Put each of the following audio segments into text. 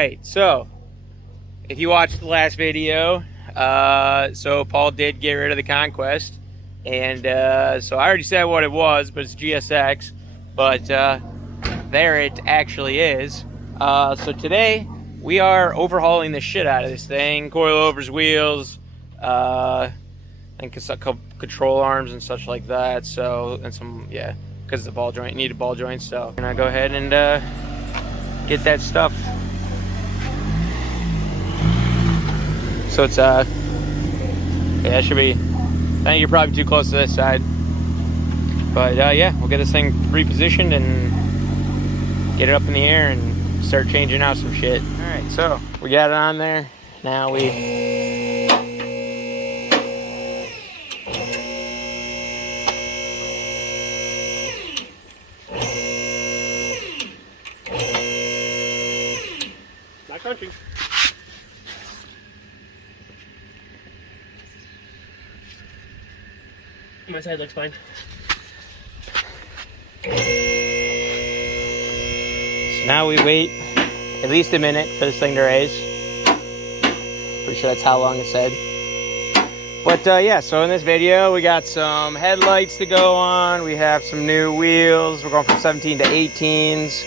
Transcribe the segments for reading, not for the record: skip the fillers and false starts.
right, so if you watched the last video, so Paul did get rid of the Conquest, and so I already said what it was, but it's GSX, but there it actually is. So today we are overhauling the shit out of this thing, coilovers, wheels, and control arms and such like that. So, and some, yeah, because the ball joint needed ball joints. So I'm gonna go ahead and get that stuff. So it's yeah, it should be. I think you're probably too close to this side, but yeah, we'll get this thing repositioned and get it up in the air and start changing out some shit. All right, so we got it on there. Now we. Not country. My side looks fine. So now we wait at least a minute for this thing to raise. Pretty sure that's how long it said. But yeah, so in this video we got some headlights to go on. We have some new wheels. We're going from 17 to 18s.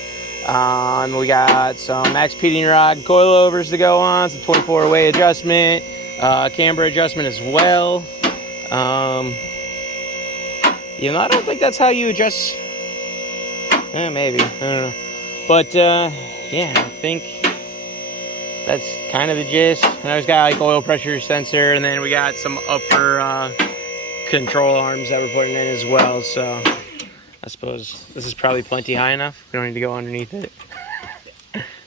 We got some max pitting rod coilovers to go on. Some 24-way adjustment, camber adjustment as well. You know, I don't think that's how you adjust. Maybe. I don't know. But, yeah, I think that's kind of the gist. And I just got, like, oil pressure sensor. And then we got some upper control arms that we're putting in as well. So, I suppose this is probably plenty high enough. We don't need to go underneath it.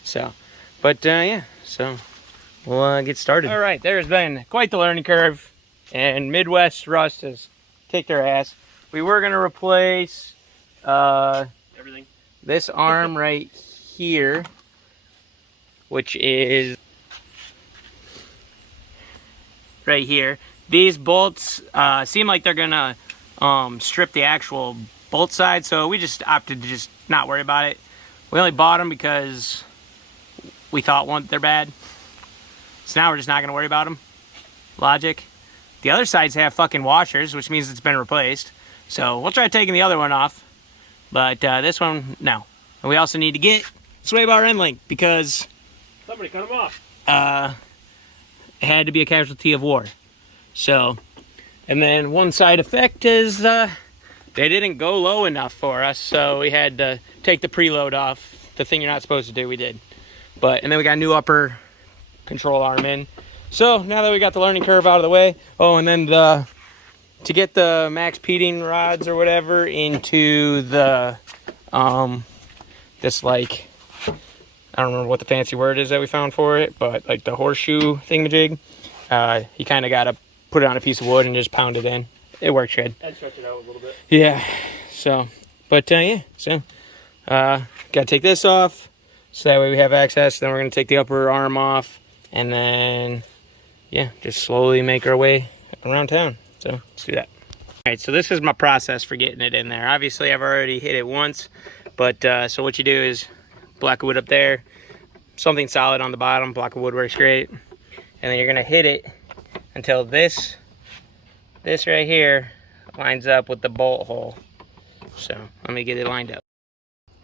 So, but, yeah. So, we'll get started. All right. There's been quite the learning curve. And Midwest Rust has kicked our ass. We were going to replace Everything. This arm right here, which is right here. These bolts seem like they're going to strip the actual bolt side, so we just opted to just not worry about it. We only bought them because we thought they're bad. So now we're just not going to worry about them. Logic. The other sides have fucking washers, which means it's been replaced. So we'll try taking the other one off, but this one, no. And we also need to get sway bar end link because Somebody cut them off. It had to be a casualty of war. So, and then one side effect is they didn't go low enough for us, so we had to take the preload off. The thing you're not supposed to do, we did. But, and then we got a new upper control arm in. So now that we got the learning curve out of the way, oh, and then to get the max pitting rods or whatever into the this, like, I don't remember what the fancy word is that we found for it, but like the horseshoe thingamajig, you kind of got to put it on a piece of wood and just pound it in. It works good. And stretch it out a little bit. Yeah. So, but yeah. So, got to take this off so that way we have access. Then we're gonna take the upper arm off, and then yeah, just slowly make our way around town. So let's do that. All right, so this is my process for getting it in there. Obviously, I've already hit it once, but so what you do is block of wood up there, something solid on the bottom, block of wood works great, and then you're gonna hit it until this right here lines up with the bolt hole. So let me get it lined up.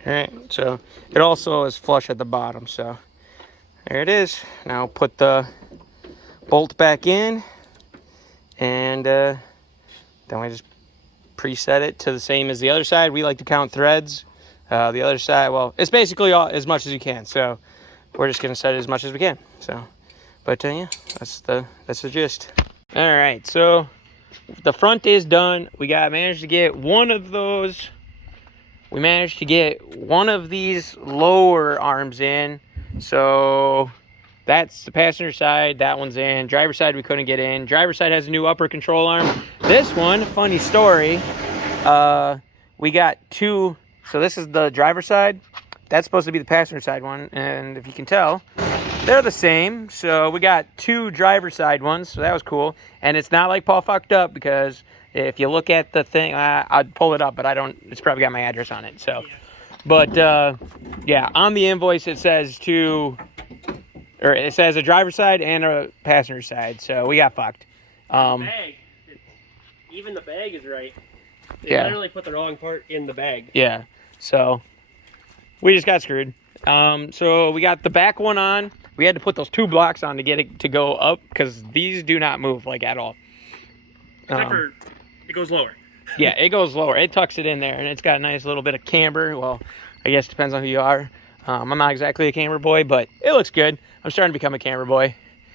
All right, so it also is flush at the bottom, so there it is. Now put the bolt back in, and then we just preset it to the same as the other side. We like to count threads. The other side, well, it's basically all as much as you can, so we're just gonna set it as much as we can. So, but yeah, that's the gist. All right, so the front is done. We managed to get one of those. We managed to get one of these lower arms in. So that's the passenger side. That one's in. Driver side we couldn't get in. Driver side has a new upper control arm. This one, funny story. We got two. So this is the driver side. That's supposed to be the passenger side one. And if you can tell, they're the same. So we got two driver side ones. So that was cool. And it's not like Paul fucked up, because if you look at the thing, I'd pull it up, but I don't. It's probably got my address on it. So, but yeah, on the invoice it says two Or it says a driver's side and a passenger side, so we got fucked. Bag. Even the bag is right. They literally put the wrong part in the bag. Yeah, so we just got screwed. So we got the back one on. We had to put those 2 blocks on to get it to go up because these do not move like at all. Except for it goes lower. Yeah, it goes lower. It tucks it in there, and it's got a nice little bit of camber. Well, I guess it depends on who you are. I'm not exactly a camber boy, but it looks good. I'm starting to become a camber boy.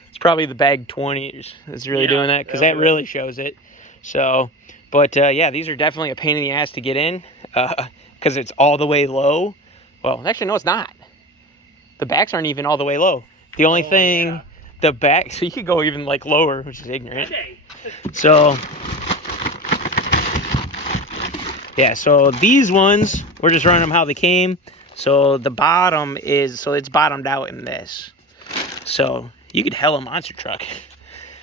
It's probably the bag 20 that's really doing that because that really shows it. So, but yeah, these are definitely a pain in the ass to get in because it's all the way low. Well, actually, no, it's not. The backs aren't even all the way low. The only thing, the back, so you could go even like lower, which is ignorant. So, yeah, so these ones, we're just running them how they came. So the bottom is, so it's bottomed out in this. So you could hell a monster truck.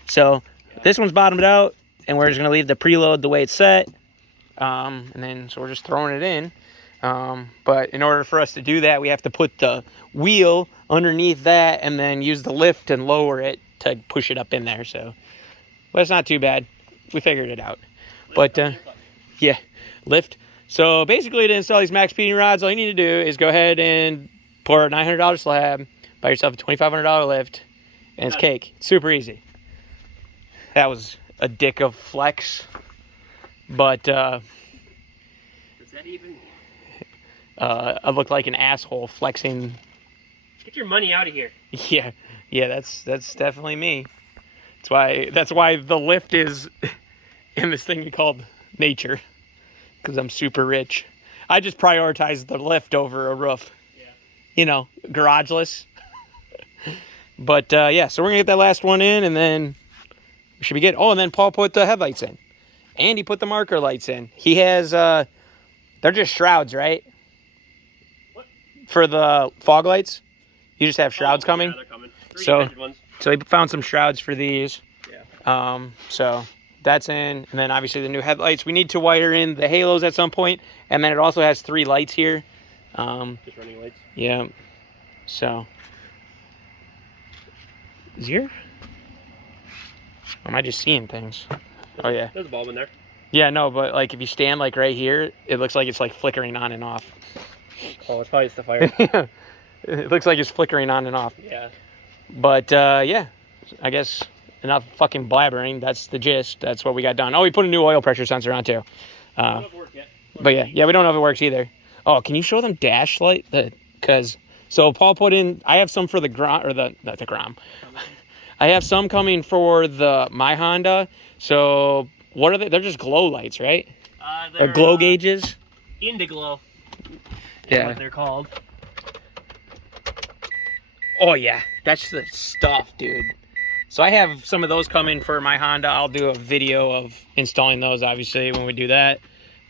So this one's bottomed out, and we're just gonna leave the preload the way it's set. And then, so we're just throwing it in. But in order for us to do that, we have to put the wheel underneath that and then use the lift and lower it to push it up in there. So, well, it's not too bad. We figured it out. But, yeah, lift. So basically to install these max speeding rods, all you need to do is go ahead and pour a $900 slab, buy yourself a $2,500 lift, and it's cake. It's super easy. That was a dick of flex. But, Does that even... I look like an asshole flexing. Get your money out of here. Yeah, that's definitely me. That's why the lift is in this thing called nature, because I'm super rich. I just prioritize the lift over a roof. Yeah. You know, garageless. But yeah, so we're gonna get that last one in, and then we should be good. Oh, and then Paul put the headlights in, and he put the marker lights in. He has they're just shrouds, right? For the fog lights, you just have shrouds coming. Yeah, they're coming. So he found some shrouds for these. Yeah. So that's in, and then obviously the new headlights. We need to wire in the halos at some point, and then it also has 3 lights here. Just running lights. Yeah. So is here? Or am I just seeing things? Oh yeah. There's a bulb in there. Yeah, no, but like if you stand like right here, it looks like it's like flickering on and off. Oh, it's probably just the fire. It looks like it's flickering on and off. Yeah. But yeah, I guess enough fucking blabbering. That's the gist. That's what we got done. Oh, we put a new oil pressure sensor on too. I don't know if it worked yet. But yeah, we don't know if it works either. Oh, can you show them dash light? Because so Paul put in. I have some for the Grom, or not the Grom. I have some coming for my Honda. So what are they? They're just glow lights, right? They're or glow gauges. Indiglow. Yeah. What they're called. Oh yeah, that's the stuff, dude. So I have some of those coming for my Honda. I'll do a video of installing those, obviously, when we do that.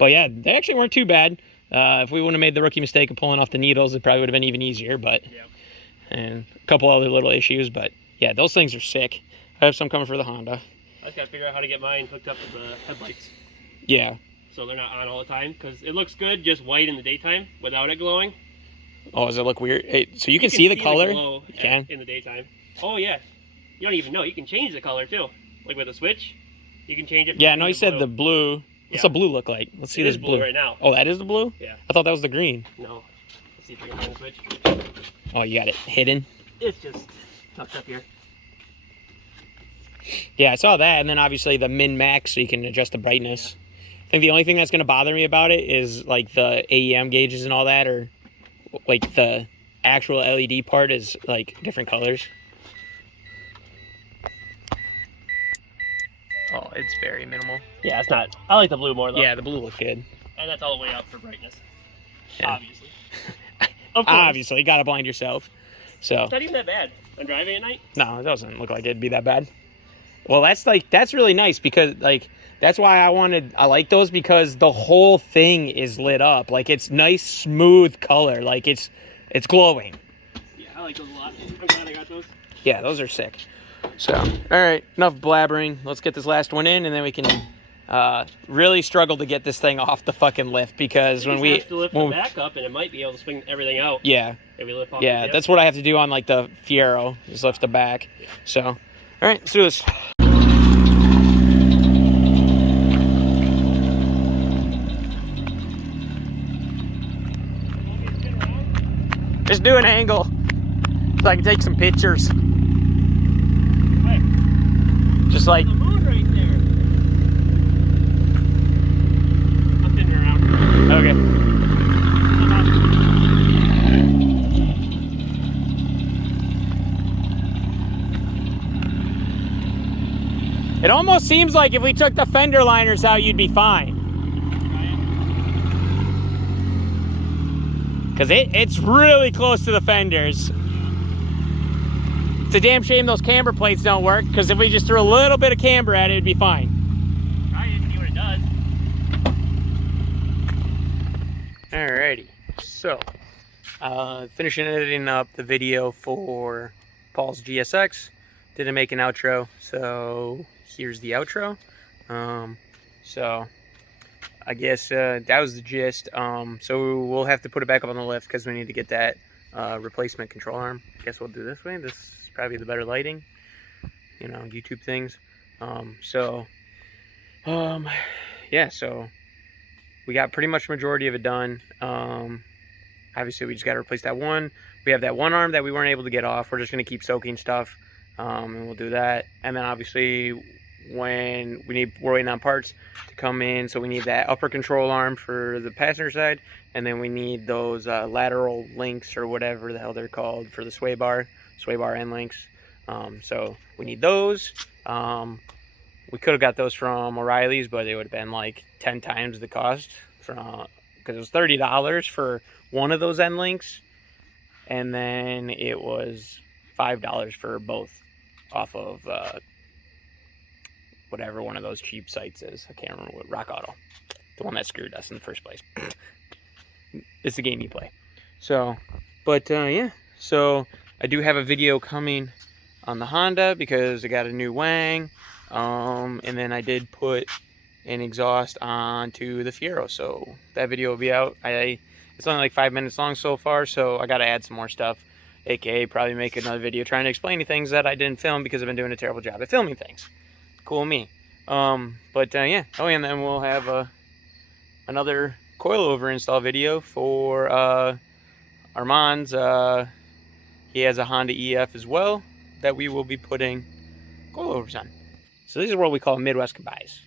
But yeah, they actually weren't too bad. If we wouldn't have made the rookie mistake of pulling off the needles, it probably would have been even easier. But and a couple other little issues, but yeah, those things are sick. I have some coming for the Honda. I just gotta figure out how to get mine hooked up with the headlights. Yeah. So they're not on all the time, because it looks good just white in the daytime without it glowing. Oh, does it look weird? Hey, so you can see the color? Glow you can? in the daytime. Oh yeah. You don't even know. You can change the color too. Like with a switch, you can change it. Yeah, no, you said the blue. What's the blue look like? Let's see this blue. Right now. Oh, that is the blue? Yeah. I thought that was the green. No. Let's see if I can find the switch. Oh, you got it hidden? It's just tucked up here. Yeah, I saw that, and then obviously the min-max, so you can adjust the brightness. Yeah. I think the only thing that's going to bother me about it is like the AEM gauges and all that, or like the actual LED part is like different colors. Oh, it's very minimal. Yeah, it's not. I like the blue more though. Yeah, the blue looks good. And that's all the way up for brightness. Yeah. Obviously. Of course. Obviously, you gotta blind yourself. So. It's not even that bad. I'm driving at night. No, it doesn't look like it'd be that bad. Well, that's really nice because like that's why I like those, because the whole thing is lit up. Like it's nice, smooth color. Like it's glowing. Yeah, I like those a lot. I'm glad I got those. Yeah, those are sick. So, all right, enough blabbering. Let's get this last one in, and then we can really struggled to get this thing off the fucking lift because when we have to lift the back up, and it might be able to swing everything out. Yeah. If we lift off Yeah, that's what I have to do on like the Fiero, is lift the back. Yeah. So, all right, let's do this. Just do an angle so I can take some pictures. Hey. Just like. The moon right there. I'm spinning around. Okay. It almost seems like if we took the fender liners out, you'd be fine. Because it's really close to the fenders. It's a damn shame those camber plates don't work, because if we just threw a little bit of camber at it, it'd be fine. Try it and see what it does. Alrighty, so finishing editing up the video for Paul's GSX. Didn't make an outro, so here's the outro. So I guess that was the gist. So we'll have to put it back up on the lift because we need to get that replacement control arm. I guess we'll do this way. This is probably the better lighting, you know, YouTube things. Yeah, so we got pretty much majority of it done. Obviously we just got to replace that one. We have that one arm that we weren't able to get off. We're just going to keep soaking stuff, and we'll do that. And then obviously when we're waiting on parts to come in, so we need that upper control arm for the passenger side, and then we need those lateral links or whatever the hell they're called for the sway bar end links. So we need those. We could have got those from O'Reilly's, but it would have been like 10 times the cost because it was $30 for one of those end links, and then it was $5 for both off of whatever one of those cheap sites is. I can't remember what. Rock Auto, the one that screwed us in the first place. It's the game you play. So, but yeah, so I do have a video coming on the Honda because I got a new wang, and then I did put an exhaust onto the Fiero, so that video will be out. It's only like 5 minutes long so far, so I got to add some more stuff, aka probably make another video trying to explain things that I didn't film because I've been doing a terrible job at filming things. Cool me. Yeah. Oh, and then we'll have another coilover install video for Armand's. He has a Honda EF as well that we will be putting coilovers on. So this is what we call Midwest goodbyes,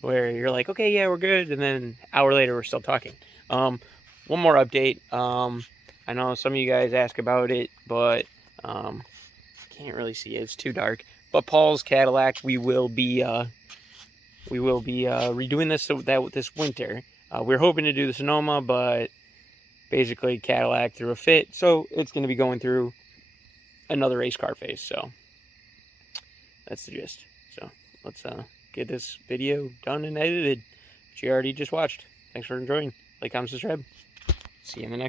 where you're like, okay, yeah, we're good, and then an hour later we're still talking. One more update. I know some of you guys ask about it, but can't really see it. It's too dark. But Paul's Cadillac, we will be redoing this this winter. We're hoping to do the Sonoma, but basically Cadillac threw a fit, so it's going to be going through another race car phase. So that's the gist. So let's get this video done and edited, which you already just watched. Thanks for enjoying. Like, comment, subscribe. See you in the next.